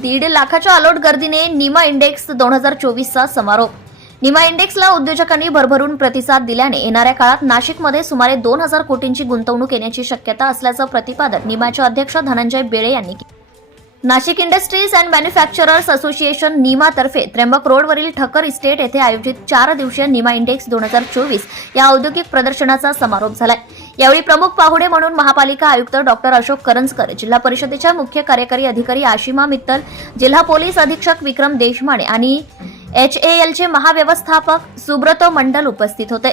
दीड लाखाच्या अलोट गर्दीने निमा इंडेक्स दोन हजार चोवीसचा समारोप. निमा इंडेक्सला उद्योजकांनी भरभरून प्रतिसाद दिल्याने येणाऱ्या काळात नाशिकमध्ये सुमारे दोन हजार कोटींची गुंतवणूक येण्याची शक्यता असल्याचं प्रतिपादन निमाचे अध्यक्ष धनंजय बेळे यांनी केलं. Nashik industries and manufacturers association निमातर्फे Trimbak रोडवरील ठक्कर इस्टेट येथे आयोजित चार दिवसीय निमा इंडेक्स दोन हजार चोवीस या औद्योगिक प्रदर्शनाचा समारोप झालाय. यावेळी प्रमुख पाहुणे म्हणून महापालिका आयुक्त डॉक्टर अशोक करंजकर जिल्हा परिषदेच्या मुख्य कार्यकारी अधिकारी आशिमा मित्तल जिल्हा पोलीस अधीक्षक विक्रम देशमाने आणि एच ए एलचे महाव्यवस्थापक सुब्रतो मंडल उपस्थित होते.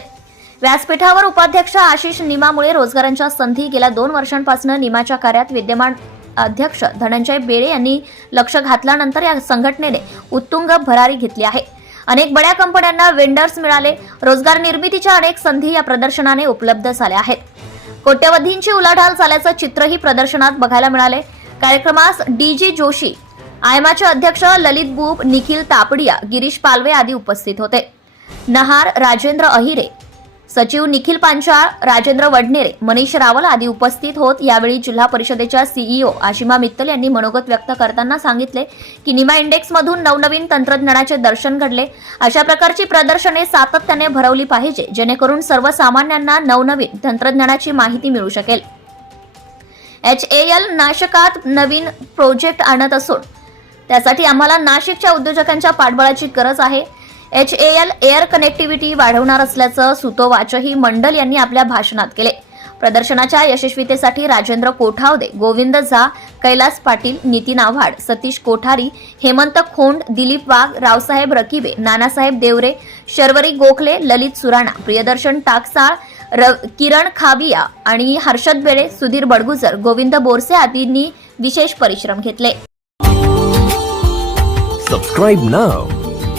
व्यासपीठावर उपाध्यक्ष आशिष निमामुळे रोजगारांच्या संधी गेल्या दोन वर्षांपासून निमाच्या कार्यात विद्यमान अध्यक्ष धनंजय बेळे यांनी लक्ष घातल्यानंतर या संघटनेने उत्तुंग भरारी घेतली आहे. अनेक बड्या कंपन्यांना वेंडर्स मिळाले. रोजगार निर्मितीच्या अनेक संधी या प्रदर्शनाने उपलब्ध झाल्या आहेत. कोट्यवधींची उलाढाल झाल्याचं चित्रही प्रदर्शनात बघायला मिळाले. कार्यक्रमास डी जी जोशी आयमाचे अध्यक्ष ललित बुब निखिल तापडिया गिरीश पालवे आदी उपस्थित होते. नहार राजेंद्र अहिरे सचिव निखिल पांचाळ राजेंद्र वडनेरे मनीष रावल आदी उपस्थित होत यावेळी जिल्हा परिषदेच्या सीईओ आशिमा मित्तल यांनी मनोगत व्यक्त करताना सांगितले की निमा इंडेक्समधून नवनवीन तंत्रज्ञानाचे दर्शन घडले. अशा प्रकारची प्रदर्शने सातत्याने भरवली पाहिजे जेणेकरून सर्वसामान्यांना नवनवीन तंत्रज्ञानाची माहिती मिळू शकेल. एच ए एल नाशकात नवीन प्रोजेक्ट आणत असून त्यासाठी आम्हाला नाशिकच्या उद्योजकांच्या पाठबळाची गरज आहे. H A L air connectivity वाढवणार असल्याचं सुतोवाचही मंडल यांनी आपल्या भाषणात केले. प्रदर्शनाच्या यशस्वीतेसाठी राजेंद्र कोठावदे गोविंद झा कैलास पाटील नितीन आव्हाड सतीश कोठारी हेमंत खोंड दिलीप वाघ रावसाहेब रकिबे नानासाहेब देवरे शर्वरी गोखले ललित सुराणा प्रियदर्शन टाकसाळ र किरण खाबिया आणि हर्षद बेळे सुधीर बडगुजर गोविंद बोरसे आदींनी विशेष परिश्रम घेतले. Subscribe now